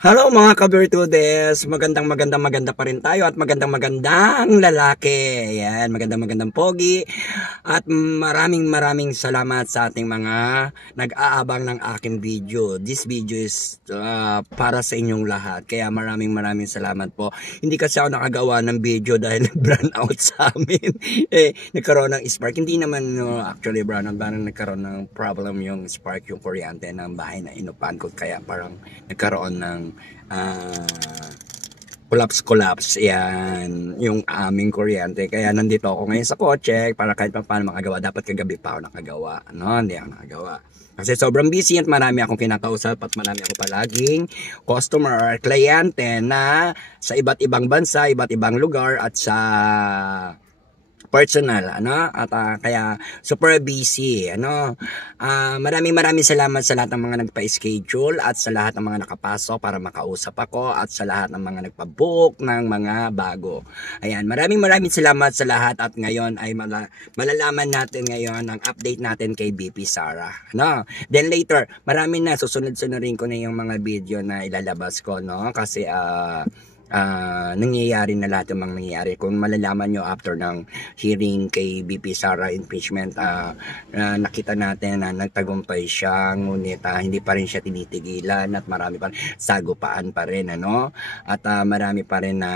Hello mga ka-Virtudes! Maganda pa rin tayo at magandang lalaki. Ayan, magandang pogi. At maraming salamat sa ating mga nag-aabang ng aking video. This video is para sa inyong lahat. Kaya maraming salamat po. Hindi kasi ako nakagawa ng video dahil nag-brown out sa amin. Nagkaroon ng spark. Hindi naman actually brown out. Parang nagkaroon ng problem yung spark, yung kuryente ng bahay na inupan ko. Kaya parang nagkaroon ng collapse yan yung aming kuryente, kaya nandito ako ngayon sa kotse para kahit pa paano makagawa. Dapat kagabi pa ako nakagawa, hindi ako nakagawa kasi sobrang busy at marami akong kinakausap at marami ako palaging customer or kliyente na sa iba't ibang bansa, iba't ibang lugar at sa personal, at kaya super busy, maraming salamat sa lahat ng mga nagpa-schedule at sa lahat ng mga nakapasok para makausap ako at sa lahat ng mga nagpa-book ng mga bago. Ayan, maraming salamat sa lahat at ngayon ay malalaman natin ngayon ang update natin kay BP Sara, Then later, marami na susunod-sunodin ko na yung mga video na ilalabas ko, kasi nangyayari na lahat ng mga nangyayari. Kung malalaman nyo after ng hearing kay BP Sara impeachment, nakita natin na nagtagumpay siya, ngunit hindi pa rin siya tinitigilan at marami pa rin sagupaan pa rin, at marami pa rin na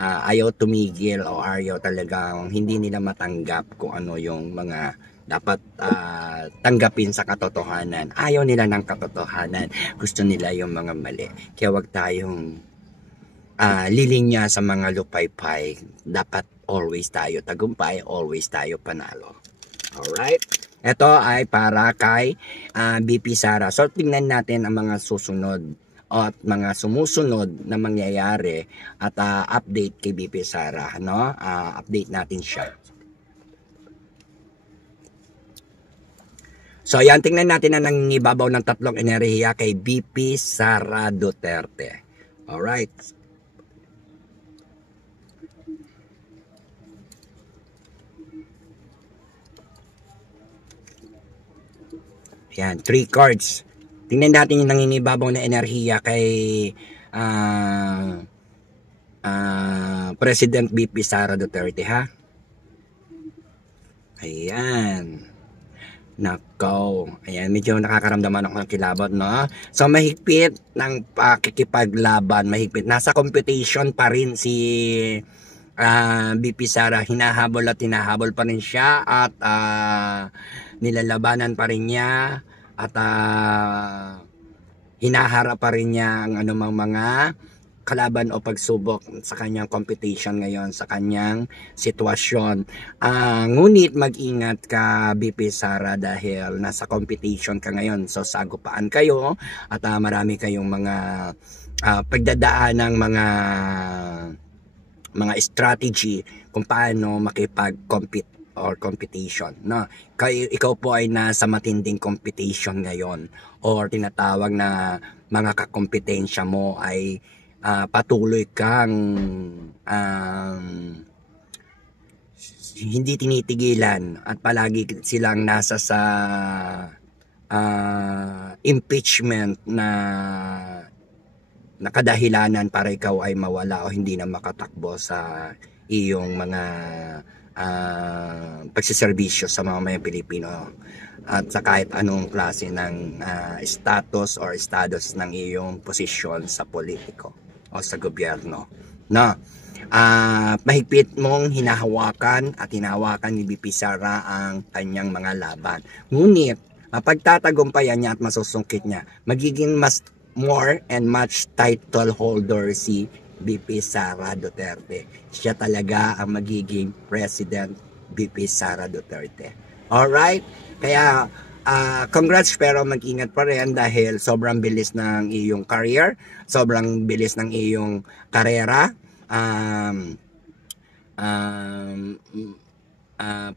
ayaw tumigil o ayaw talagang hindi nila matanggap kung ano yung mga dapat tanggapin sa katotohanan. Ayaw nila ng katotohanan, gusto nila yung mga mali. Kaya wag tayong lilinya sa mga lupaypay. Dapat always tayo tagumpay, always tayo panalo. Alright? Ito ay para kay BP Sara. So tingnan natin ang mga susunod at mga sumusunod na mangyayari at update kay BP Sara, update natin siya. So ayan, tingnan natin na nangingibabaw ng tatlong enerhiya kay BP Sara Duterte. Alright. Yan, 3 cards. Tingnan natin yung nangingibabaw na enerhiya kay President BP Sara Duterte, ha? Ayan. Nakaw. Ayan, medyo nakakaramdaman ako ng kilabot, So, mahigpit ng pakikipaglaban. Mahigpit. Nasa competition pa rin si BP Sara. Hinahabol pa rin siya at nilalabanan pa rin niya at hinaharap pa rin niya ang anumang mga kalaban o pagsubok sa kanyang competition ngayon, sa kanyang sitwasyon. Ngunit mag-ingat ka, BP Sara, dahil nasa competition ka ngayon. So sagupaan kayo at marami kayong mga pagdadaan ng mga strategy kung paano makipag-compete or competition, ikaw po ay nasa matinding competition ngayon or tinatawag na mga kakompetensya mo ay patuloy kang hindi tinitigilan at palagi silang nasa sa impeachment na nakadahilanan para ikaw ay mawala o hindi na makatakbo sa iyong mga pagsiservisyo sa mamamayang Pilipino at sa kahit anong klase ng status or estados ng iyong posisyon sa politiko o sa gobyerno. Mahigpit mong hinahawakan at hinahawakan ni BP Sara ang kanyang mga laban. Ngunit mapagtatagumpayan niya at masusungkit niya, magiging more and much title holder si BP Sara Duterte. Siya talaga ang magiging President, BP Sara Duterte. Alright? Kaya congrats, pero mag-ingat pa rin dahil sobrang bilis ng iyong career, sobrang bilis ng iyong karera.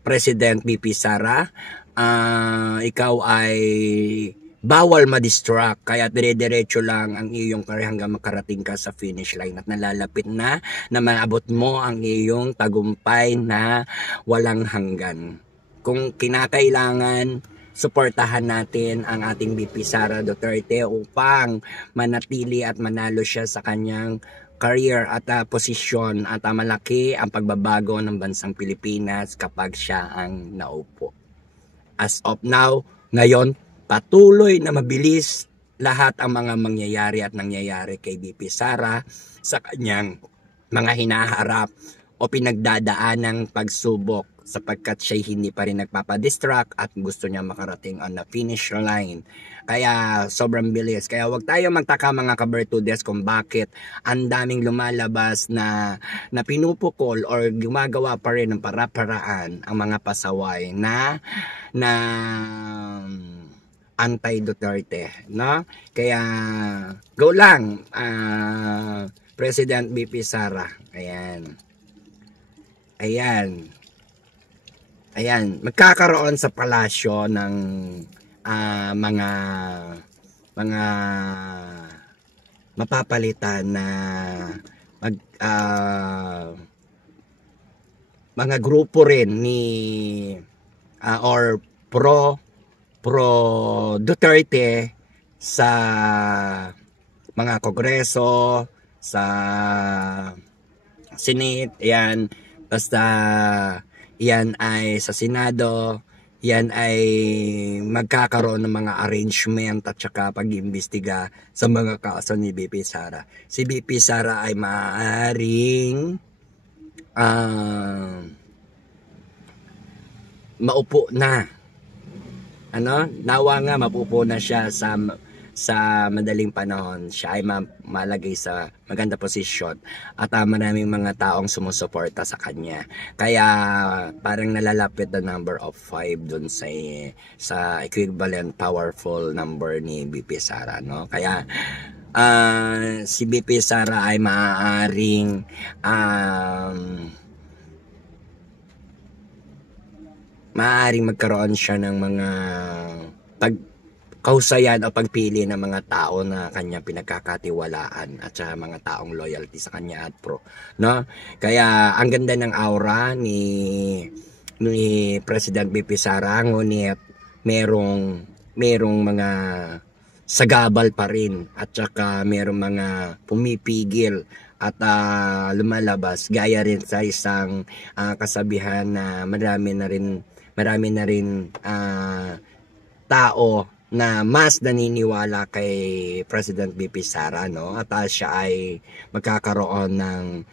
President BP Sara, ikaw ay bawal ma-distract, kaya dire-diretso lang ang iyong career hanggang makarating ka sa finish line at nalalapit na maabot mo ang iyong tagumpay na walang hanggan. Kung kinakailangan suportahan natin ang ating VP Sara Duterte upang manatili at manalo siya sa kanyang career at posisyon at malaki ang pagbabago ng bansang Pilipinas kapag siya ang naupo. As of now, ngayon, patuloy na mabilis lahat ang mga mangyayari at nangyayari kay VP Sara sa kanyang mga hinaharap o pinagdadaanang pagsubok sapagkat siya hindi pa rin nagpapadistract at gusto niya makarating on the finish line. Kaya sobrang bilis. Kaya wag tayo magtaka mga ka-Bertudes kung bakit ang daming lumalabas na pinupukol or gumagawa pa rin ng para-paraan ang mga pasaway na anti-Duterte, no? Kaya go lang, President VP Sara. Ayan, magkakaroon sa palasyo ng mga mapapalitan na mga grupo rin ni or pro Duterte sa mga kongreso, sa Senate, yan, basta yan ay sa Senado, yan ay magkakaroon ng mga arrangement at saka pag-imbestiga sa mga kaso ni VP Sara. Si VP Sara ay maaaring maupo na. Nawa nga mapupo na siya sa madaling panahon. Siya ay malagay sa maganda posisyon at maraming mga taong sumusuporta sa kanya. Kaya parang nalalapit the number of 5 dun sa equivalent powerful number ni VP Sara, no? Kaya si VP Sara ay maaaring magkaroon siya ng mga kahusayan o pagpili ng mga tao na kanyang pinagkakatiwalaan at sa mga taong loyalty sa kanya at pro, no? Kaya ang ganda ng aura ni President VP Sara, ngunit merong mga sagabal pa rin at saka merong mga pumipigil at lumalabas gaya rin sa isang kasabihan na marami na rin tao na mas naniniwala kay President VP Sara, no? At siya ay magkakaroon ng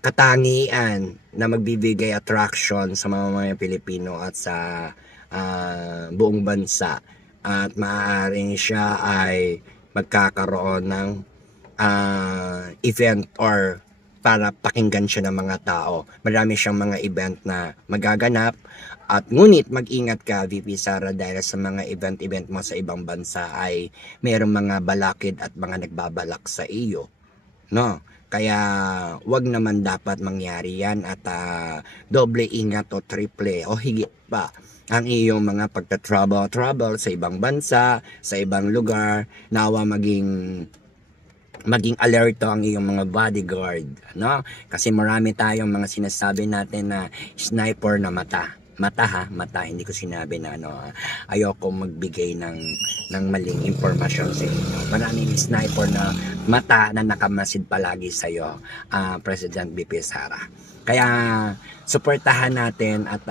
katangian na magbibigay attraction sa mga Pilipino at sa buong bansa, at maaaring siya ay magkakaroon ng event or para pakinggan siya ng mga tao. Marami siyang mga event na magaganap. At ngunit mag-ingat ka, VP Sara, dahil sa mga event mo sa ibang bansa ay mayroong mga balakid at mga nagbabalak sa iyo, no? Kaya wag naman dapat mangyari yan at doble ingat o triple o higit pa ang iyong mga pagta-travel sa ibang bansa, sa ibang lugar. Nawa maging alerto ang iyong mga bodyguard, no? Kasi marami tayong mga sinasabi natin na sniper na mata, hindi ko sinabi na ayoko magbigay ng maling impormasyon sa inyo. Maraming sniper na mata na nakamasid palagi sa iyo, President VP Sara. Kaya suportahan natin at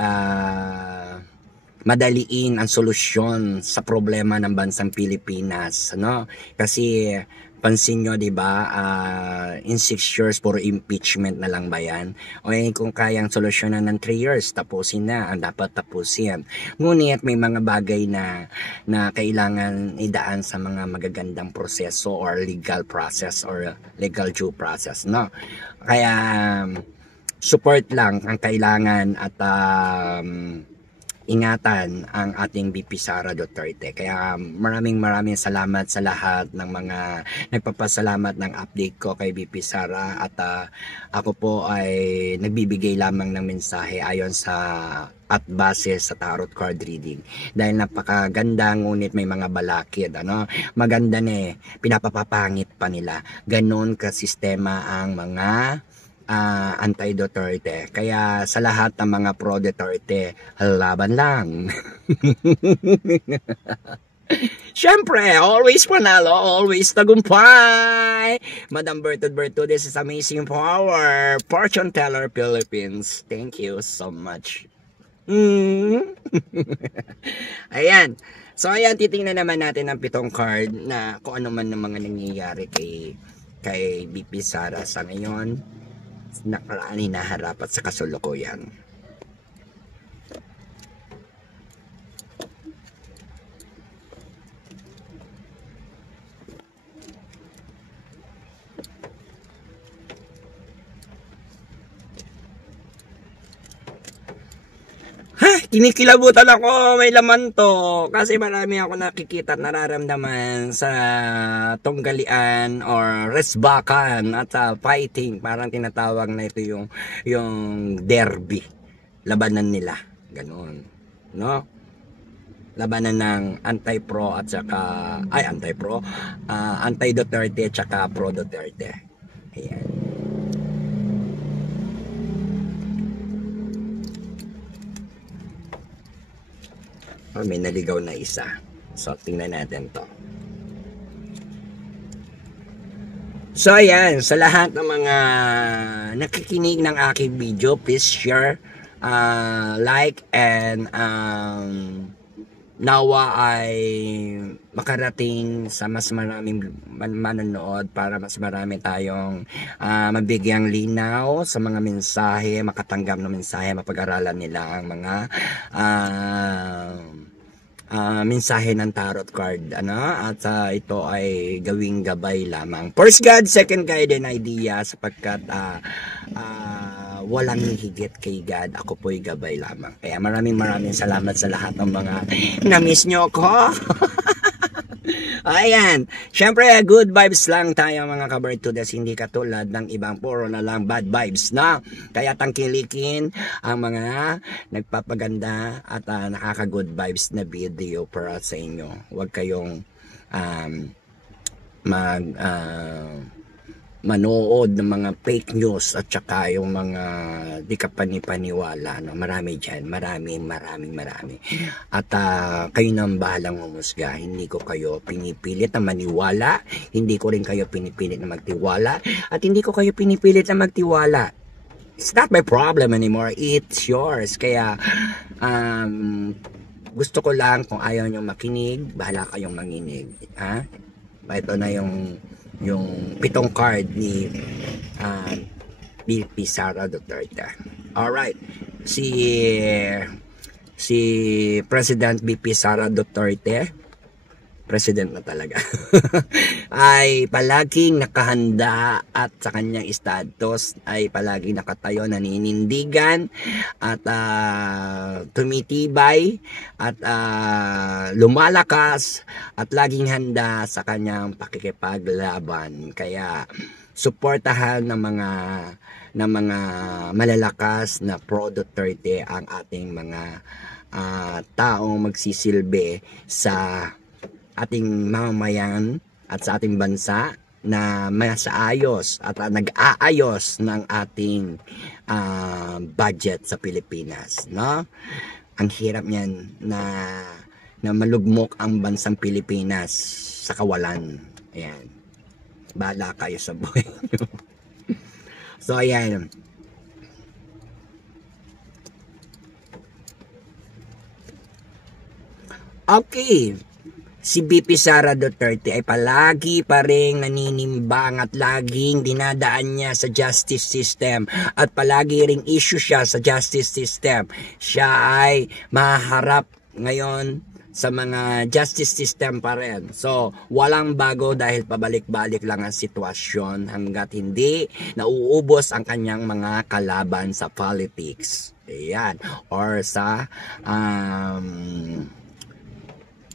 madaliin ang solusyon sa problema ng bansang Pilipinas, no? Kasi pansin nyo, di ba, in 6 years puro impeachment na lang ba yan? O kung kayang solusyonan ng 3 years, tapusin na, ang dapat tapusin. Ngunit may mga bagay na kailangan idaan sa mga magagandang proseso or legal process or legal due process, no? Kaya support lang ang kailangan at ingatan ang ating VP Sara Duterte. Kaya maraming salamat sa lahat ng mga nagpapasalamat ng update ko kay VP Sara, at ako po ay nagbibigay lamang ng mensahe ayon sa at base sa tarot card reading. Dahil napakaganda, ngunit may mga balakid, maganda pinapapapangit pa nila. Ganon ka sistema ang mga anti-Duterte. Kaya sa lahat ng mga pro-Duterte, laban lang. Siyempre, always panalo, always tagumpay. Madam Bertud, this is Amazing Power, Fortune Teller Philippines. Thank you so much. Ayan. So, ayan, titingnan naman natin ang 7 card na kung ano man ng mga nangyayari kay BP Sara sa ngayon. Nakaraan, hinaharap at sa kasulukuyan. Kinikilabutan ako, may laman to. Kasi marami ako nakikita at nararamdaman sa tunggalian or resbakan at fighting. Parang tinatawag na ito yung derby. Labanan nila. Ganon. No? Labanan ng anti-pro at saka, anti-pro, anti-Duterte at saka pro-Duterte. Ayan. May naligaw na isa. So, tingnan natin to. So, ayan. Sa lahat ng mga nakikinig ng aking video, please share, like, and nawa ay makarating sa mas maraming manonood para mas marami tayong mabigyang linaw sa mga mensahe, makatanggap ng mensahe, mapag-aralan nila ang mga mensahe ng tarot card, at ito ay gawing gabay lamang. First God, second guide and idea, sapagkat walang higit kay God, ako po'y gabay lamang. Kaya maraming salamat sa lahat ng mga na-miss nyo ko. Ayan, syempre good vibes lang tayo mga kabartudas, hindi katulad ng ibang puro na lang bad vibes, na kaya tangkilikin ang mga nagpapaganda at nakaka-good vibes na video para sa inyo. Huwag kayong manood ng mga fake news at saka yung mga di ka panipaniwala, marami dyan, marami. At kayo nang bahalang umusga. Hindi ko kayo pinipilit na maniwala, hindi ko rin kayo pinipilit na magtiwala, at hindi ko kayo pinipilit na magtiwala. It's not my problem anymore, it's yours. Kaya gusto ko lang, kung ayaw nyo makinig, bahala kayong manginig. Ito na yung 7 card ni BP Sara Duterte. Alright, si President BP Sara Duterte, president na talaga, ay palaging nakahanda at sa kanyang status ay palaging nakatayo, naninindigan at tumitibay at lumalakas at laging handa sa kanyang pakikipaglaban. Kaya suportahan ng mga malalakas na pro Duterte ang ating mga taong magsisilbi sa ating mamamayan at sa ating bansa na masaayos at nag-aayos ng ating budget sa Pilipinas, no? Ang hirap niyan na malugmok ang bansang Pilipinas sa kawalan. Ayan. Bahala kayo sa buhay nyo. So, ayan. Okay. Si BP Sara Duterte ay palagi pa rin naninimbang at laging dinadaan niya sa justice system at palagi ring issue siya sa justice system. Siya ay maharap ngayon sa mga justice system pa rin. So, walang bago dahil pabalik-balik lang ang sitwasyon hanggat hindi nauubos ang kanyang mga kalaban sa politics. Ayan. Or sa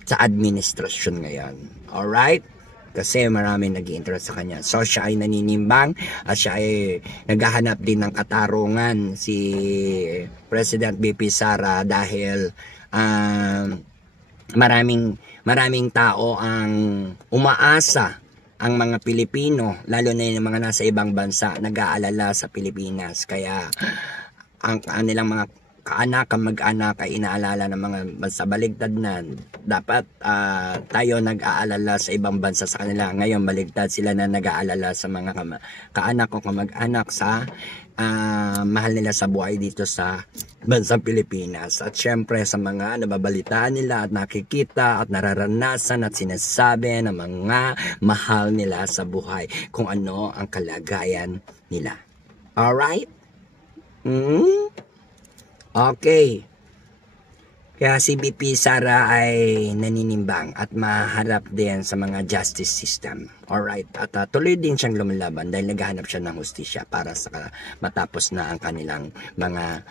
administrasyon ngayon. Alright? Kasi maraming nag-i-interest sa kanya. So, siya ay naninimbang at siya ay naghahanap din ng katarungan, si President BP Sara, dahil maraming tao ang umaasa ang mga Pilipino, lalo na yung mga nasa ibang bansa, nag-aalala sa Pilipinas. Kaya ang kanilang mga kaanak, mag-anak ay inaalala ng mga bansa baligtad na dapat tayo nag-aalala sa ibang bansa sa kanila. Ngayon baligtad sila na nag-aalala sa mga kaanak o kamag-anak sa mahal nila sa buhay dito sa bansang Pilipinas. At syempre sa mga nababalitaan nila at nakikita at nararanasan at sinasabi ng mga mahal nila sa buhay kung ano ang kalagayan nila. Alright? Okay. Kaya si BP Sara ay naninimbang at maharap din sa mga justice system. Alright. At tuloy din siyang lumalaban dahil naghahanap siya ng hustisya para sa matapos na ang kanilang mga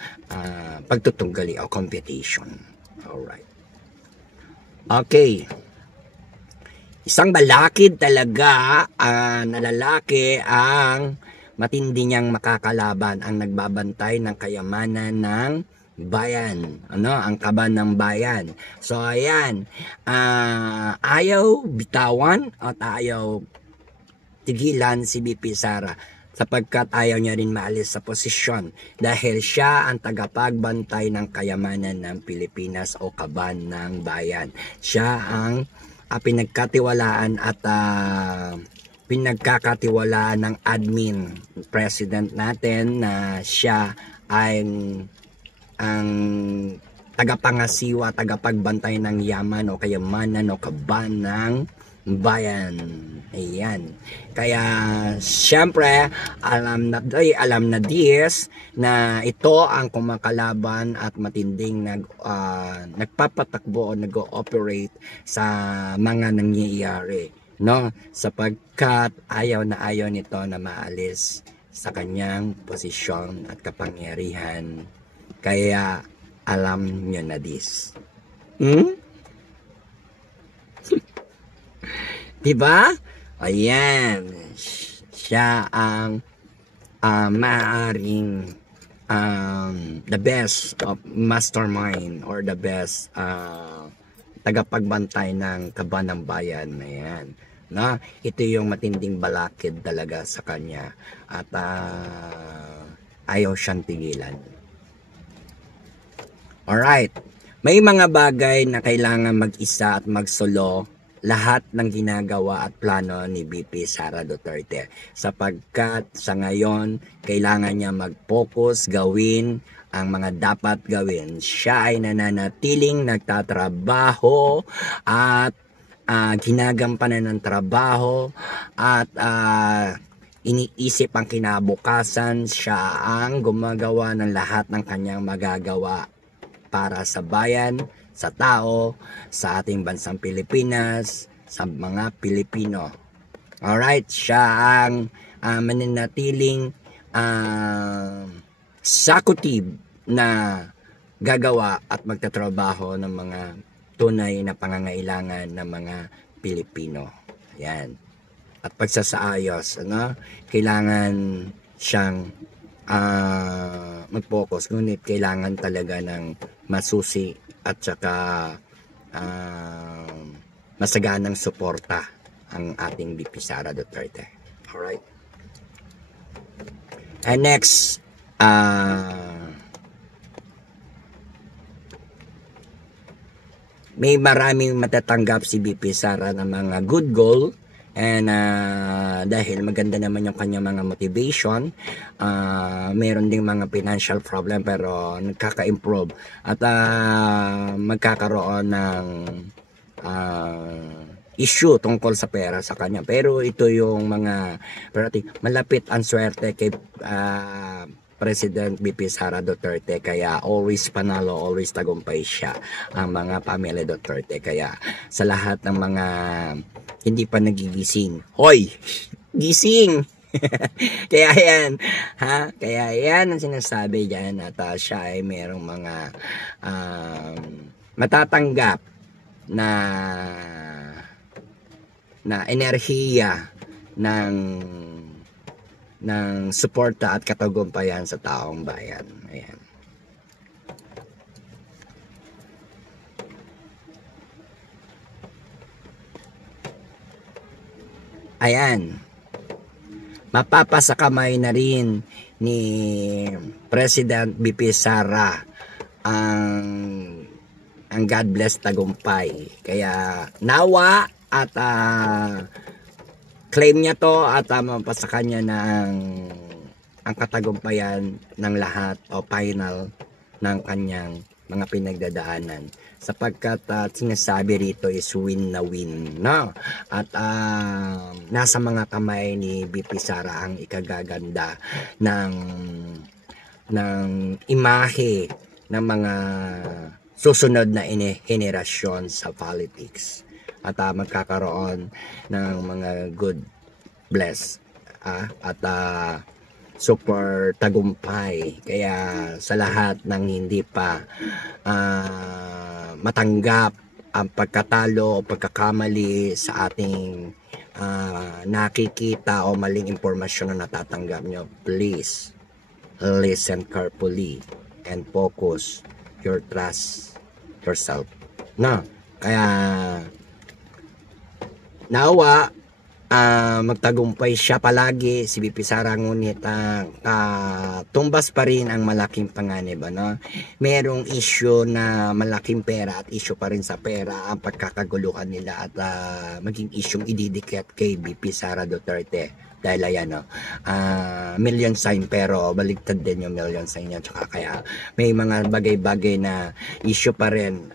pagtutunggali o competition. Alright. Okay. Isang balakid talaga na lalaki ang matindi niyang makakalaban, ang nagbabantay ng kayamanan ng bayan, ang kaban ng bayan. So ayan, ayaw bitawan at ayaw tigilan si BP Sara sapagkat ayaw niya rin maalis sa posisyon dahil siya ang tagapagbantay ng kayamanan ng Pilipinas o kaban ng bayan. Siya ang pinagkatiwalaan at pinagkakatiwalaan ng admin president natin na siya ay ang tagapangasiwa, tagapagbantay ng yaman o kayamanan o kaban ng bayan. Ayan. Kaya syempre alam na this na ito ang kumakalaban at matinding nagpapatakbo o nag-ooperate sa mga nangyayari, no? Sapagkat ayaw nito na maalis sa kanyang posisyon at kapangyarihan. Kaya alam nyo na this. Diba? Ayan. Siya ang maaaring the best of mastermind or the best tagapagbantay ng kaban ng bayan. Ayan. No? Ito yung matinding balakid talaga sa kanya. At ayaw siyang tigilan. Alright. May mga bagay na kailangan mag-isa at magsolo lahat ng ginagawa at plano ni BP Sara Duterte. Sapagkat sa ngayon, kailangan niya mag-focus, gawin ang mga dapat gawin. Siya ay nananatiling nagtatrabaho at ginagampanan ng trabaho at iniisip ang kinabukasan. Siya ang gumagawa ng lahat ng kanyang magagawa para sa bayan, sa tao, sa ating bansang Pilipinas, sa mga Pilipino. Alright, siya ang mananatiling sakutib na gagawa at magtatrabaho ng mga tunay na pangangailangan ng mga Pilipino. Ayan. At pagsasaayos, kailangan siyang mag-focus, ngunit kailangan talaga ng masusi at saka masaganang suporta ang ating BP Sara Duterte. Alright. And next, may maraming matatanggap si BP Sara ng mga good goal. And dahil maganda naman yung kanyang mga motivation, meron ding mga financial problem pero nagkaka-improve at magkakaroon ng issue tungkol sa pera sa kanya. Pero ito yung mga malapit ang swerte kay President BP Sara Duterte, kaya always panalo, always tagumpay siya ang mga pamilya Duterte. Kaya sa lahat ng mga hindi pa nagigising, hoy, gising! Kaya yan, kaya yan ang sinasabi dyan at siya ay merong mga matatanggap na enerhiya ng suporta at katagumpayan sa taong bayan. Ayan. ayan, mapapasakamay na rin ni President BP Sara ang God bless tagumpay. Kaya nawa at claim niya to at mapasa kanya na ang katagumpayan ng lahat o final ng kanyang mga pinagdadaanan, sapagkat sinasabi rito is win na win, no? At nasa mga kamay ni BP Sara ang ikagaganda ng imahe ng mga susunod na henerasyon sa politics, at magkakaroon ng mga good bless at super tagumpay. Kaya sa lahat ng hindi pa matanggap ang pagkatalo o pagkakamali sa ating nakikita o maling impormasyon na natatanggap nyo, please listen carefully and focus your trust yourself, no? Kaya nawa magtagumpay siya palagi si BP Sara, ngunit tumbas pa rin ang malaking panganib, ano? Merong issue na malaking pera at issue pa rin sa pera ang pagkakaguluhan nila at maging isyong ididikit kay BP Sara Duterte. Dahil ayan, no, million sign pero baligtad din yung million sign niya. Tsaka kaya may mga bagay-bagay na issue pa rin,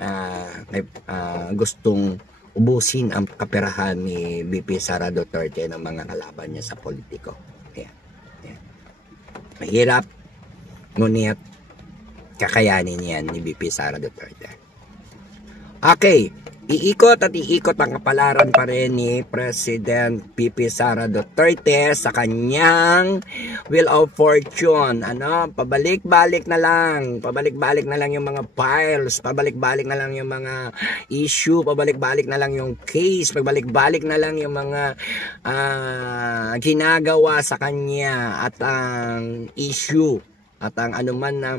gustong ubusin ang kaperahan ni BP Sara Duterte ng mga kalaban niya sa politiko. Ayan. Ayan. Mahirap, ngunit kakayanin yan ni BP Sara Duterte. Okay, iikot at iikot ang kapalaran pa rin ni President BP Sara Duterte sa kanyang Wheel of Fortune. Ano, pabalik-balik na lang yung mga files, pabalik-balik na lang yung mga issue, pabalik-balik na lang yung case, pabalik-balik na lang yung mga ginagawa sa kanya at ang issue at ang anuman ng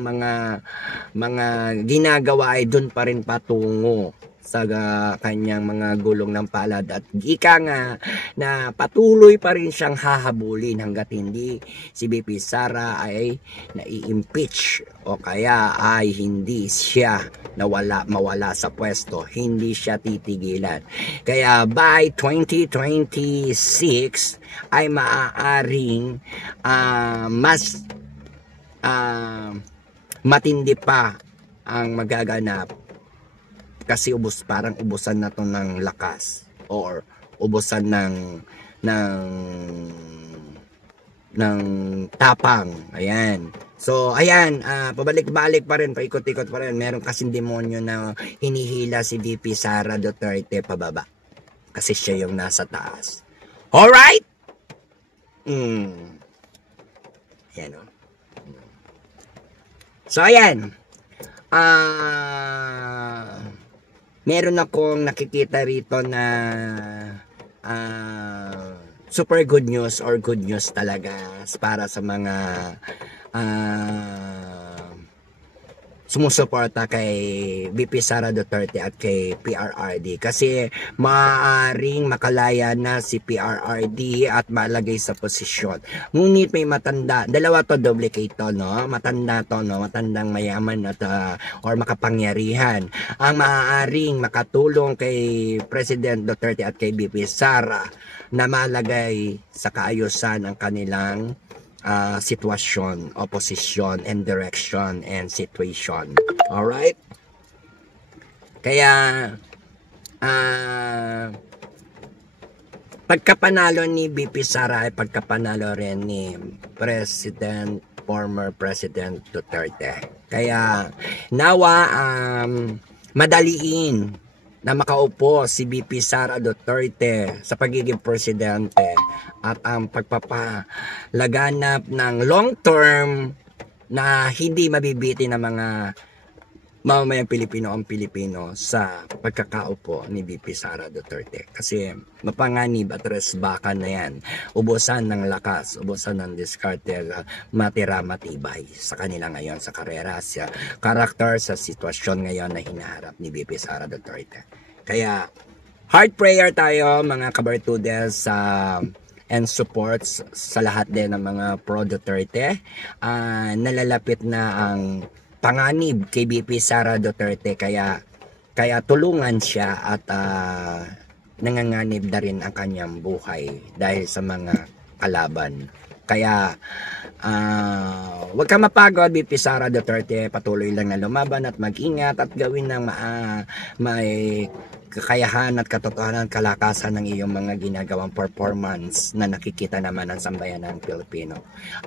mga ginagawa ay doon pa rin patungo sa kanyang mga gulong ng palad, at ika nga na patuloy pa rin siyang hahabulin hanggat hindi si BP Sara ay nai-impeach o kaya ay hindi siya mawala sa pwesto, hindi siya titigilan. Kaya by 2026 ay maaaring mas matindi pa ang magaganap, kasi parang ubusan na to ng lakas or ubusan ng tapang. Ayan. So ayan, pabalik-balik pa rin, paikot-ikot pa rin. Meron kasing demonyo na hinihila si BP Sara Duterte pababa kasi siya yung nasa taas. Alright? Ayan, o. So ayan, meron akong nakikita rito na super good news or good news talaga para sa mga sumusuporta kay BP Sara Duterte at kay PRRD, kasi maaaring makalaya na si PRRD at malagay sa posisyon. Ngunit may matanda, dalawa to, duplicate to, no? Matanda to, no? Matandang mayaman at or makapangyarihan ang maaaring makatulong kay President Duterte at kay BP Sara na malagay sa kaayusan ang kanilang sitwasyon, opposition, and direction and situation. Alright? Kaya pagkapanalo ni BP Sara ay pagkapanalo rin ni former President Duterte. Kaya nawa madaliin na makaupo si BP Sara Duterte sa pagiging presidente at ang pagpapalaganap ng long term na hindi mabibiti ng mga mamamayang Pilipino sa pagkakaupo ni BP Sara Duterte. Kasi mapanganib at resbakan na yan. Ubusan ng lakas, ubusan ng diskarte, matira matibay sa kanila ngayon sa karera, sa karakter, sa sitwasyon ngayon na hinaharap ni BP Sara Duterte. Kaya Heart prayer tayo mga kabartudes and supports sa lahat din ng mga pro Duterte. Nalalapit na ang panganib kay BP Sara Duterte, kaya tulungan siya at nanganganib na rin ang kanyang buhay dahil sa mga kalaban. Kaya huwag ka mapagod, BP Sara Duterte, patuloy lang na lumaban at mag-ingat at gawin ng may kakayahan at katotohanan, kalakasan ng iyong mga ginagawang performance na nakikita naman ng sambayanang Pilipino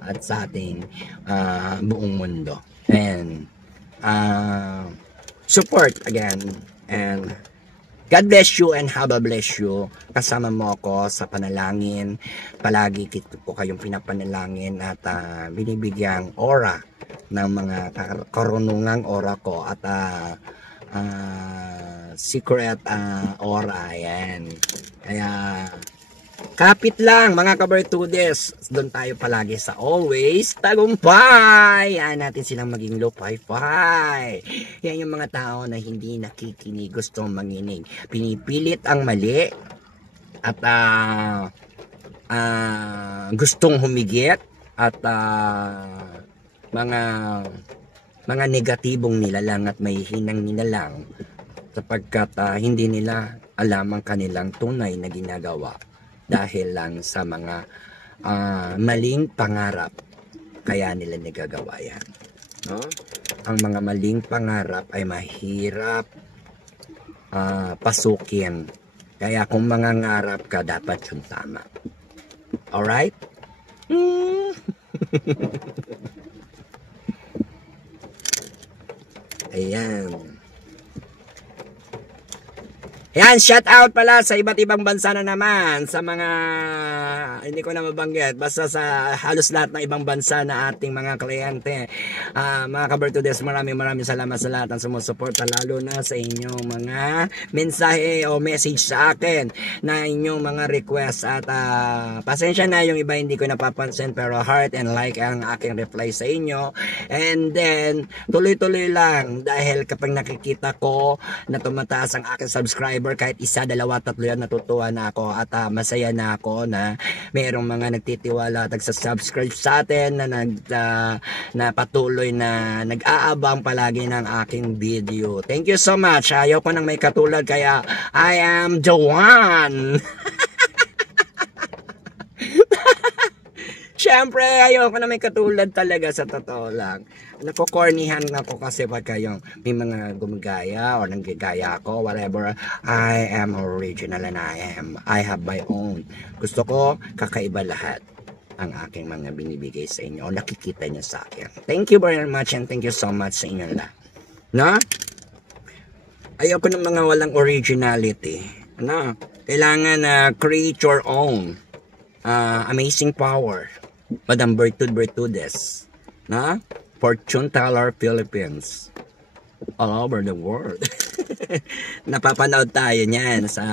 at sa ating buong mundo. And support again, and God bless you and have a bless you. Kasama mo ako sa panalangin. Palagi ko kayong pinapanalangin at binibigyang aura ng mga karunungang aura ko at secret aura. Ayan. Kaya kapit lang mga kabartudes, doon tayo palagi sa always tagumpay. Yan natin silang maging lupay-pay. Yan yung mga tao na hindi nakikinig, gustong manginig, pinipilit ang mali at gustong humigit at mga negatibong nilalang at may hinang nilalang sapagkat hindi nila alam ang kanilang tunay na ginagawa dahil lang sa mga maling pangarap, kaya nila nagagawa yan, no? Ang mga maling pangarap ay mahirap pasukin, kaya kung mangangarap ka, dapat yung tama. Alright? Ayan. Yan, shout out pala sa iba't ibang bansa na naman, sa mga, hindi ko na mabanggit, basta sa halos lahat ng ibang bansa na ating mga kliyente. Mga kabartudes, maraming salamat sa lahat ng sumusuporta, lalo na sa inyong mga mensahe o message sa akin na inyong mga request. At pasensya na yung iba hindi ko napapansin, pero heart and like ang aking reply sa inyo. And then, tuloy-tuloy lang, dahil kapag nakikita ko na tumataas ang aking subscriber, kahit isa, dalawa, tatlo yan, natutuwa na ako at masaya na ako na mayroong mga nagtitiwala at nagsasubscribe sa atin na na patuloy na nag-aabang palagi ng aking video. Thank you so much. Ayaw ko nang may katulad, kaya I am the one. Siyempre, ayoko na may katulad talaga, sa totoo lang. Nakukornihan ako kasi pagka yung may mga gumagaya o nanggigaya ako, whatever. I am original and I have my own. Gusto ko kakaiba lahat ang aking mga binibigay sa inyo o nakikita nyo sa akin. Thank you very much and thank you so much sa inyo lahat. No? Ayoko ng mga walang originality. No? Kailangan create your own amazing power. Madam Bertudes, na Fortune Teller Philippines, all over the world. Napapanood tayo niyan sa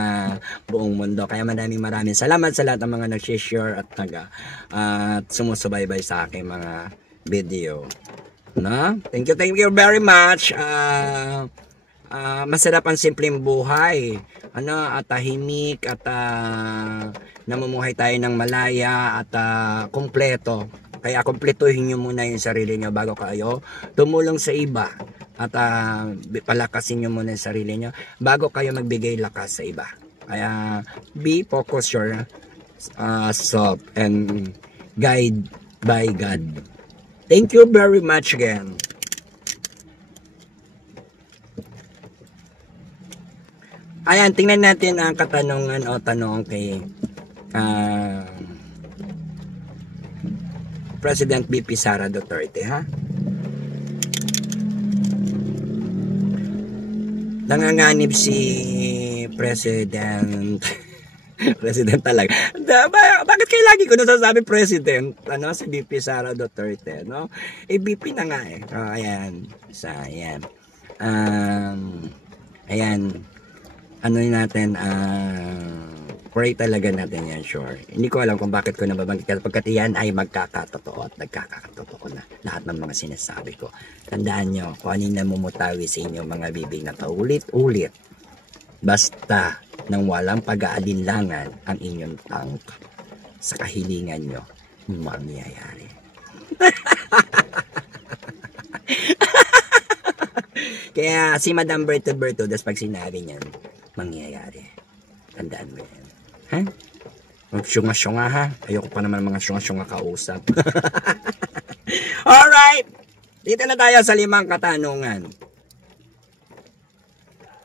buong mundo. Kaya maraming salamat sa lahat ng mga nag-share at sumusubaybay sa aking mga video. No? Thank you very much. Masarap ang simpleng buhay, at tahimik at namumuhay tayo ng malaya at kumpleto. Kaya kumpletuhin nyo muna yung sarili nyo bago kayo tumulong sa iba at palakasin nyo muna yung sarili nyo bago kayo magbigay lakas sa iba. Kaya be focus yourself and guide by God. Thank you very much again. Ayan, tingnan natin ang katanungan o tanong kay President BP Sara Duterte, ha? Nanganganib si President President talaga. Bakit kayo lagi ko nasasabi President? Si BP Sara Duterte, no? BP na nga eh. Ayan. Ayan. Ayan. Natin, pray talaga natin yan, sure. Hindi ko alam kung bakit ko nababanggit kasi pagkat yan ay magkakatotoo at nagkakatotoo na lahat ng mga sinasabi ko. Tandaan nyo, kung ano yung namumutawi sa inyo mga bibig na paulit-ulit, basta nang walang pag-aalinlangan ang inyong tank sa kahilingan nyo mangyayari. Kaya si Madam Bertudes pag sinabi niyan, mangyayari. Tandaan mo yan. Ha? Huwag syunga-syunga ha. Ayoko pa naman mga syunga-syunga kausap. Alright! Dito na tayo sa 5 katanungan.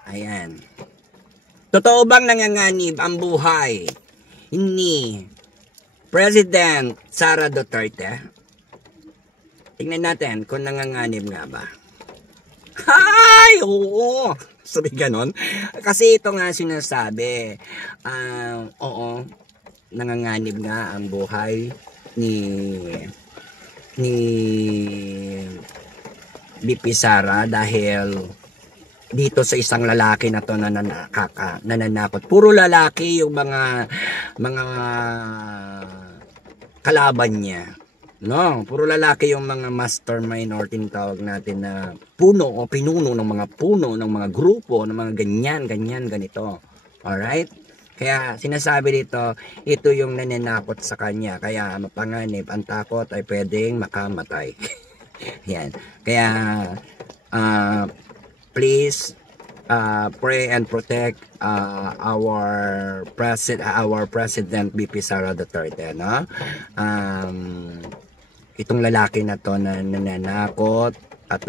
Ayan. Totoo bang nanganganib ang buhay ni President Sara Duterte? Tingnan natin kung nanganganib nga ba. Ay! Oo! Sabi ganon. Kasi ito nga sinasabi. Oo. Nanganganib nga ang buhay ni BP Sara dahil dito sa isang lalaki na to na nananakot. Puro lalaki yung mga kalaban niya. No, puro lalaki yung mga mastermind or tinatawag natin na puno o pinuno ng mga puno ng mga grupo ng mga ganyan ganito. Alright? Kaya sinasabi dito, ito yung nananakot sa kanya. Kaya mapanganib, ang takot ay pwedeng makamatay. Yan. Kaya please pray and protect our president BP Sara Duterte, no? Itong lalaki na to na nananakot at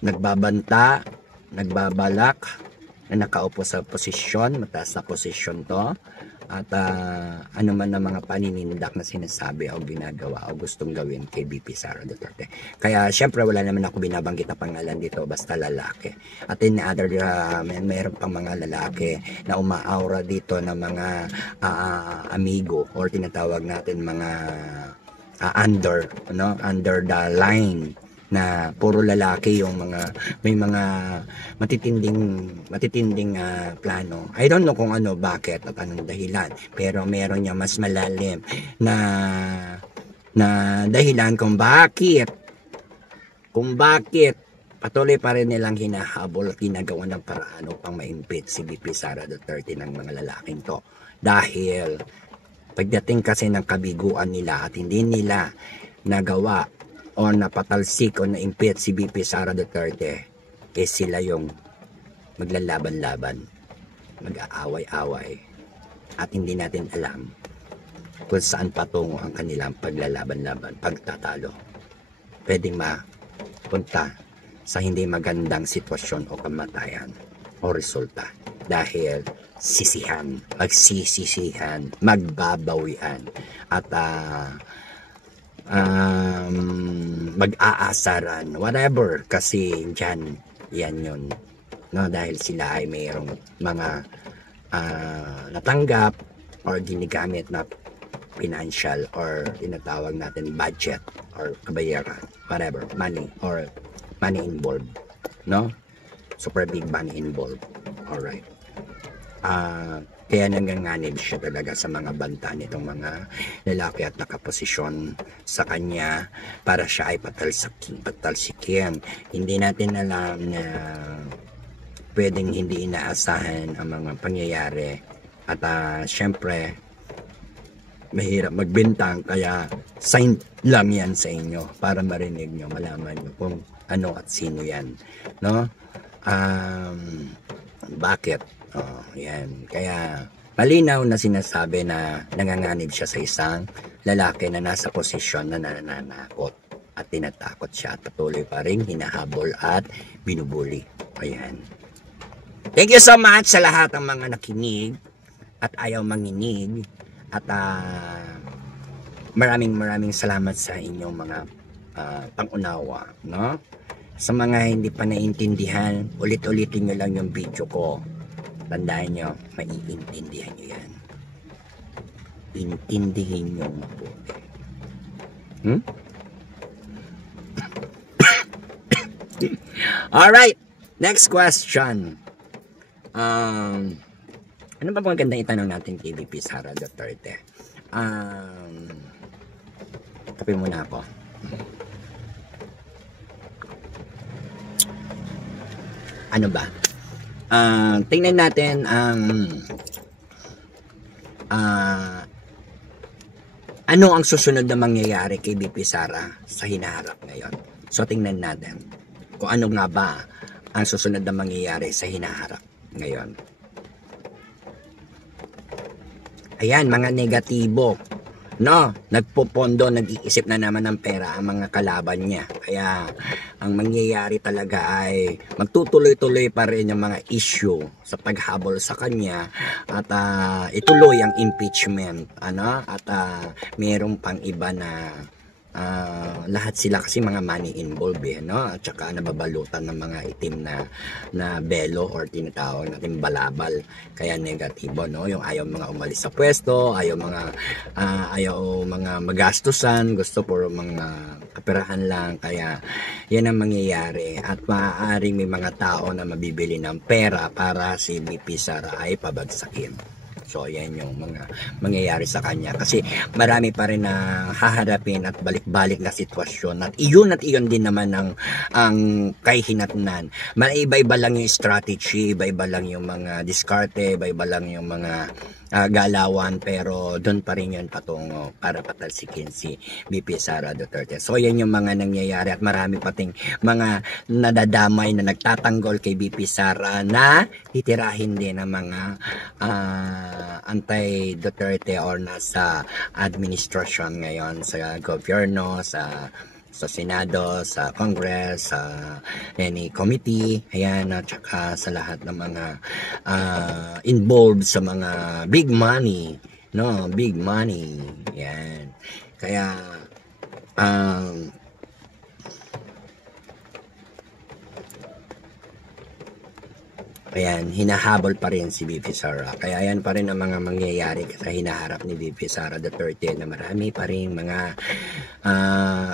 nagbabanta, nagbabalak na nakaupo sa posisyon, mataas na posisyon to, at ano man ang mga paninindak na sinasabi o ginagawa o gustong gawin kay BP Sara Duterte. Kaya syempre wala naman ako binabanggit na pangalan dito, basta lalaki. At in other mayroon pang mga lalaki na umaaura dito na mga amigo or tinatawag natin mga under the line na puro lalaki yung mga may mga matitinding plano. I don't know kung ano, bakit at anong dahilan, pero meron niya mas malalim na dahilan kung bakit patuloy pa rin nilang hinahabol at ginagawa ng paraan upang ma-impeach si BP Sara Duterte ng mga lalaking to. Dahil pagdating kasi ng kabiguan nila at hindi nila nagawa o napatalsik o na-impeach si BP Sara Duterte, sila yung maglalaban-laban, mag-aaway-away, at hindi natin alam kung saan patungo ang kanilang paglalaban-laban, pagtatalo. Pwedeng mapunta sa hindi magandang sitwasyon o kamatayan o resulta dahil magsisisihan, magbabawian, at mag-aasaran, whatever, kasi dyan, yan yun, no? Dahil sila ay mayroong mga natanggap or ginigamit na financial or tinatawag natin budget or kabayaran, whatever, money or money involved, no? Super big money involved. Alright. Kaya nanganganib siya talaga sa mga banta nitong mga lalaki at nakaposisyon sa kanya para siya ay patalsikin. Hindi natin alam na pwedeng hindi inaasahan ang mga pangyayari at syempre mahirap magbintang, kaya sign lang yan sa inyo para marinig nyo, malaman nyo kung ano at sino yan, no? Bakit? Yan. Kaya malinaw na sinasabi na nanganganib siya sa isang lalaki na nasa posisyon na nananakot at tinatakot siya at patuloy pa rin hinahabol at binubuli. Ayan. Thank you so much sa lahat ng mga nakinig at ayaw manginig, at maraming salamat sa inyong mga pangunawa, no? Sa mga hindi pa naiintindihan, ulit-ulitin nyo lang yung video ko. Tandaan nyo, maiintindihan nyo yan. Intindihin nyo mabuti. Alright, next question. Ano ba magandang itanong natin kay BP Sara Duterte? Kape muna ako. Ano ba? Tingnan natin ang ano ang susunod na mangyayari kay BP Sara sa hinaharap ngayon. So tingnan natin kung ano nga ba ang susunod na mangyayari sa hinaharap ngayon. Ayan, mga negatibo. No, nagpopondo, nag-iisip na naman ng pera ang mga kalaban niya. Kaya ang mangyayari talaga ay magtutuloy-tuloy pa rin yung mga issue sa paghabol sa kanya at ituloy ang impeachment, ano? At mayroong pang iba na lahat sila kasi mga money involved no? At saka nababalutan ng mga itim na belo or tinatawag natin balabal, kaya negatibo, no? Yung ayaw mga umalis sa pwesto, ayaw mga magastusan, gusto puro mga kaperahan lang, kaya yan ang mangyayari at maaaring may mga tao na mabibili ng pera para si BP Sara ay pabagsakin. So, yan yung mga mangyayari sa kanya. Kasi marami pa rin na haharapin at balik-balik na sitwasyon. At iyon din naman ang kahihinatnan. Iba-iba lang yung strategy, iba-iba lang yung mga diskarte, iba-iba lang yung mga galawan, pero doon pa rin yun patungo para patalsikin si BP Sara Duterte. So, yan yung mga nangyayari at marami pating mga nadadamay na nagtatanggol kay BP Sara na titirahin din ng mga anti-Duterte or nasa administrasyon ngayon sa gobyerno, sa Senado, sa Congress, sa any committee, ayan, at saka sa lahat ng mga involved sa mga big money, no, big money, yan. Kaya, ayan, hinahabol pa rin si BP Sara. Kaya ayan pa rin ang mga mangyayari sa hinaharap ni BP Sara Duterte na marami pa rin mga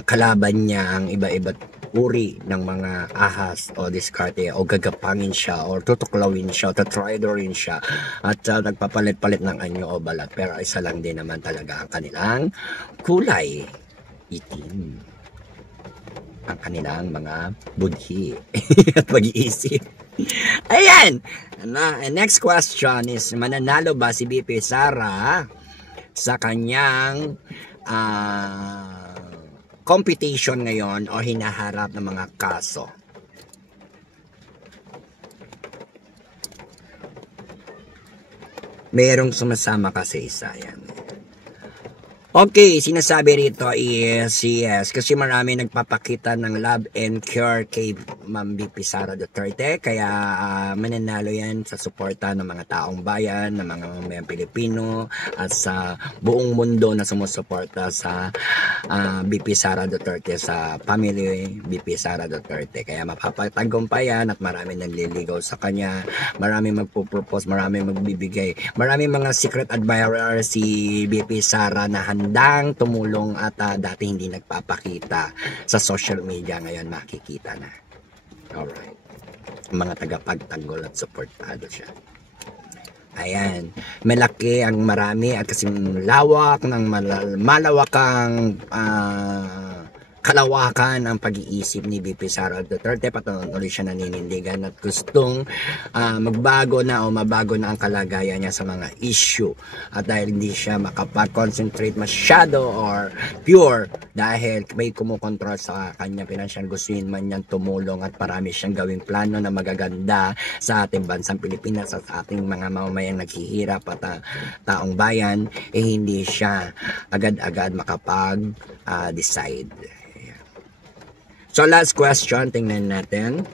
kalaban niya ang iba-iba't uri ng mga ahas o diskarte o gagapangin siya o tutuklawin siya o tatridorin siya at nagpapalit-palit ng anyo o balat, pero isa lang din naman talaga ang kanilang kulay, itim, ang kanilang mga budhi at pag-iisip. Ayan, next question is, mananalo ba si BP Sara sa kanyang competition ngayon o hinaharap ng mga kaso? Merong sumasama kasi isa yan. Okay, sinasabi rito is yes, kasi marami nagpapakita ng love and care kay Ma'am BP Sara Duterte, kaya mananalo yan sa suporta ng mga taong bayan, ng mga mamayang Pilipino at sa buong mundo na sumusuporta sa BP Sara Duterte, sa family BP Sara Duterte. Kaya mapapatagumpayan at marami nagliligaw sa kanya, marami magpo-propose, marami magbibigay, marami mga secret admirer si BP Sara na handang tumulong at dati hindi nagpapakita sa social media, ngayon makikita na. Alright. Mga tagapagtanggol at suportado siya. Ayan. Malaki ang marami at kasing lawak ng malawakang kalawakan ang pag-iisip ni BP Sara Duterte. Patuloy siya naninindigan at gustong magbago na o mabago na ang kalagayan niya sa mga issue, at dahil hindi siya makapag-concentrate masyado or pure dahil may kumukontrol sa kanya financial, gustuin man niyang tumulong at parami siyang gawing plano na magaganda sa ating bansang Pilipinas at sa ating mga mamamayang naghihirap at taong bayan, hindi siya agad-agad makapag-decide. So last question, tingnan natin.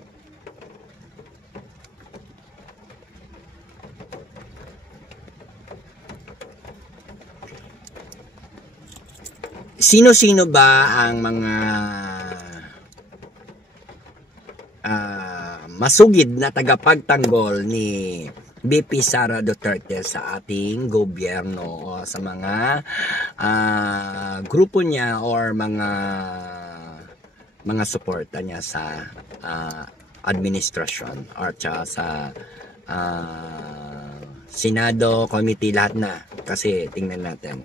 Sino-sino ba ang mga masugid na tagapagtanggol ni BP Sara Duterte sa ating gobyerno o sa mga grupo niya or mga suporta niya sa administrasyon or sa Senado, committee, lahat na. Kasi tingnan natin,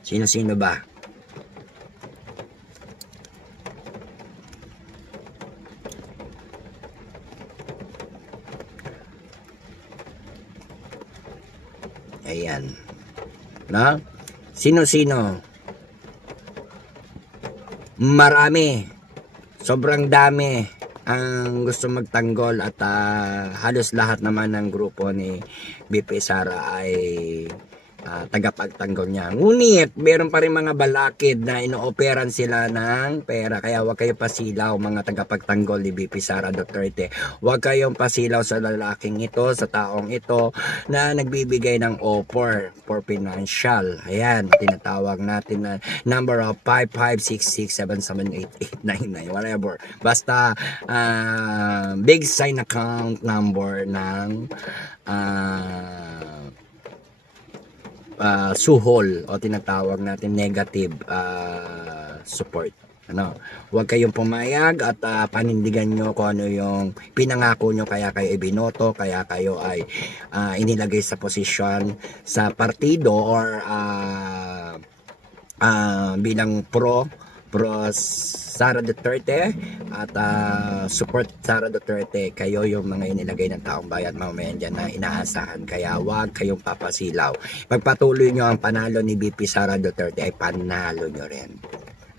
sino-sino ba? Ayan. No? Sino-sino? Marami. Sobrang dami ang gusto magtanggol at halos lahat naman ng grupo ni BP Sara ay tagapagtanggol niya. Ngunit, meron pa rin mga balakid na inooperan sila ng pera. Kaya huwag kayong pasilaw mga tagapagtanggol ni BP Sara Duterte. Huwag kayong pasilaw sa lalaking ito, sa taong ito na nagbibigay ng offer for financial. Ayan, tinatawag natin na number of 5566778899, whatever. Basta big sign account number ng suhol o tinatawag natin negative support. Huwag kayong pumayag at panindigan nyo kung ano yung pinangako nyo, kaya kayo ibinoto, kaya kayo ay inilagay sa posisyon sa partido or bilang pro Sara Duterte at support Sara Duterte. Kayo yung mga inilagay ng taong bayan mamaya dyan na inaasahan, kaya huwag kayong papasilaw. Pagpatuloy nyo ang panalo ni BP Sara Duterte ay panalo nyo rin.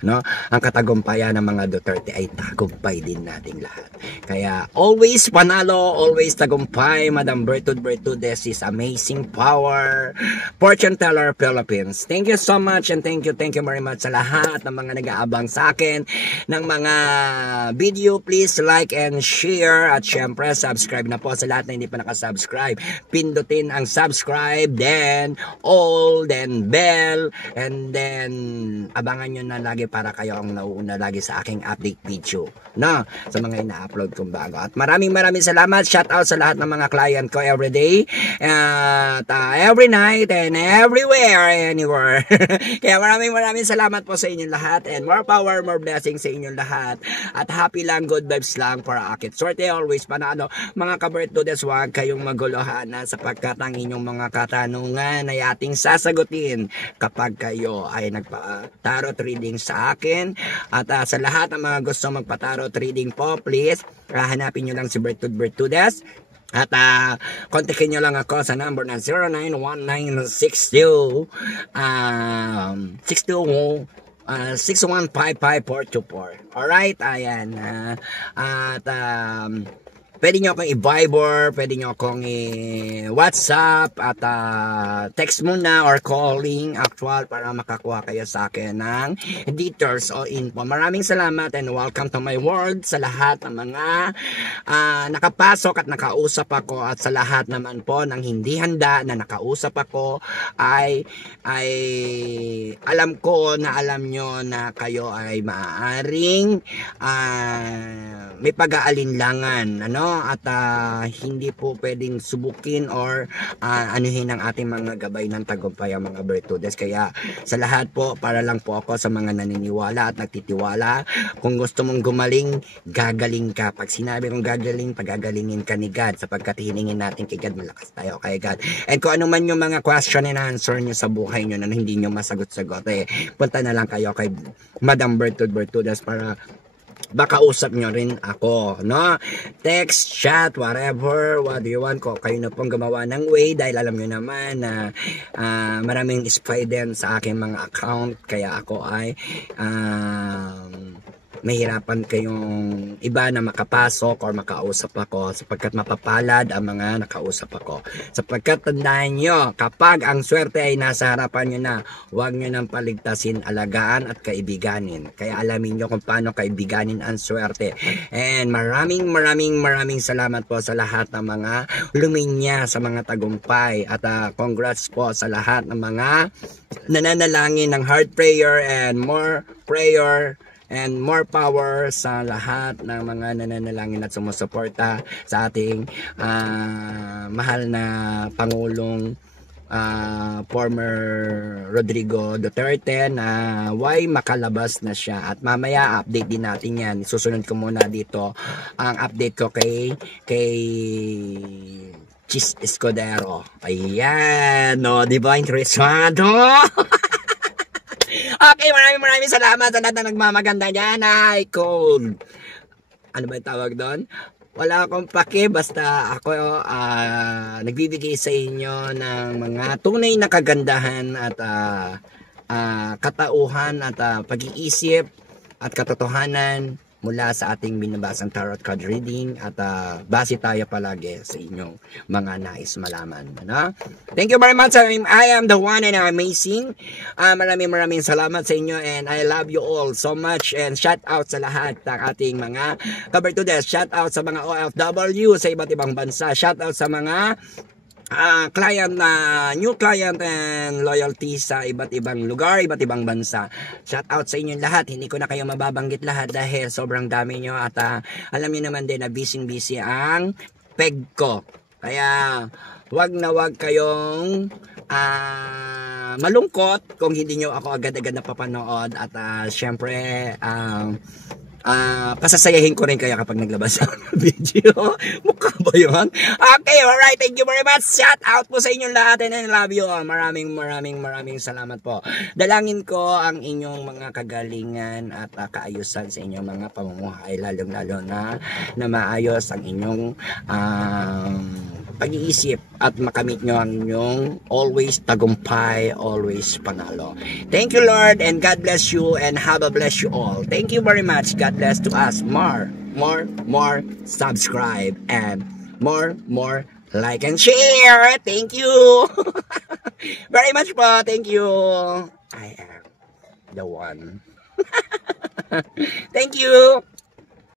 Ang katagumpayan ng mga Duterte ay tagumpay din nating lahat. Kaya always panalo, always tagumpay. Madam Bertrudes is amazing power. Fortune Teller Philippines. Thank you so much and thank you very much sa lahat ng mga nag-aabang sa akin ng mga video. Please like and share at syempre subscribe na po sa lahat na hindi pa nakasubscribe. Pindutin ang subscribe, then all, then bell, and then abangan nyo na lagi para kayo ang nauuna lagi sa aking update video sa mga ina-upload kong bago. At maraming salamat. Shout out sa lahat ng mga client ko everyday at every night and everywhere, anywhere. Kaya maraming salamat po sa inyong lahat and more power, more blessings sa inyong lahat. At happy lang, good vibes lang para akit. Swerte always panalo. Mga ka-Bertrudes, huwag kayong maguluhan sapagkat ang inyong mga katanungan ay ating sasagutin kapag kayo ay nagpa-tarot reading sa akin. At sa lahat ng mga gusto magpa-tarot reading po, please hanapin nyo lang si Bertrudes. At kontakin nyo lang ako sa number na 091962 6155424. Alright, ayan. At pwede nyo akong i-Viber, pwede nyo akong i-WhatsApp at text muna or calling actual para makakuha kayo sa akin ng details o info. Maraming salamat and welcome to my world sa lahat ng mga nakapasok at nakausap ako, at sa lahat naman po ng hindi handa na nakausap ako ay alam ko na alam nyo na kayo ay maaaring may pag-aalinlangan at hindi po pwedeng subukin or anuhin ang ating mga gabay ng tagumpay ang mga Bertrudes. Kaya sa lahat po, para lang po ako sa mga naniniwala at nagtitiwala, kung gusto mong gumaling, gagaling ka. Pag sinabi kong gagaling, pagagalingin ka ni God, sapagkat hiningin natin kay God, malakas tayo kay God. And kung ano man yung mga question and answer nyo sa buhay nyo na hindi nyo masagot-sagot, punta na lang kayo kay Madam Bertrudes para baka usap nyo rin ako, text, chat, whatever, what do you want ko, kayo na pong gumawa ng way, dahil alam nyo naman na maraming spy din sa aking mga account, kaya ako ay mahirapan kayong iba na makapasok or makausap ako, sapagkat mapapalad ang mga nakausap ako. Sapagkat tandaan nyo, kapag ang swerte ay nasa harapan nyo na, huwag nyo nang paligtasin, alagaan at kaibiganin. Kaya alamin nyo kung paano kaibiganin ang swerte. And maraming salamat po sa lahat ng mga luminya sa mga tagumpay. At congrats po sa lahat ng mga nananalangin ng heart prayer and more prayer and more power sa lahat ng mga nananalangin at sumusuporta sa ating mahal na Pangulong former Rodrigo Duterte na makalabas na siya. At mamaya update din natin yan. Susunod ko muna dito ang update ko kay Chis Escudero. Ayan, di ba interesado? Okay, maraming salamat sa lahat na nagmamaganda dyan. Ano ba yung tawag doon? Wala akong pake, basta ako nagbibigay sa inyo ng mga tunay na kagandahan at katauhan at pag-iisip at katotohanan mula sa ating binabasang tarot card reading at base tayo palagi sa inyong mga nais malaman. Ano? Thank you very much. I am the one and amazing. Maraming salamat sa inyo and I love you all so much and shout out sa lahat ng ating mga kabertudes. Shout out sa mga OFW sa iba't ibang bansa. Shout out sa mga client new client and loyalty sa iba't ibang lugar, iba't ibang bansa. Shout out sa inyong lahat. Hindi ko na kayo mababanggit lahat dahil sobrang dami nyo at alam niyo naman din na busy ang peg ko. Kaya wag na wag kayong malungkot kung hindi nyo ako agad-agad napapanood at syempre pasasayahin ko rin kaya kapag naglabas ako ng video. Mukha ba yun? Okay, alright. Thank you very much. Shout out po sa inyong lahat and I love you all. Maraming salamat po. Dalangin ko ang inyong mga kagalingan at kaayusan sa inyong mga pamumuhay. Lalong-lalo na maayos ang inyong pag-iisip at makamit nyo ang inyong always tagumpay, always panalo. Thank you, Lord, and God bless you and have a bless you all. Thank you very much. God bless to us. More subscribe and more like and share. Thank you very much po. Thank you. I am the one. Thank you.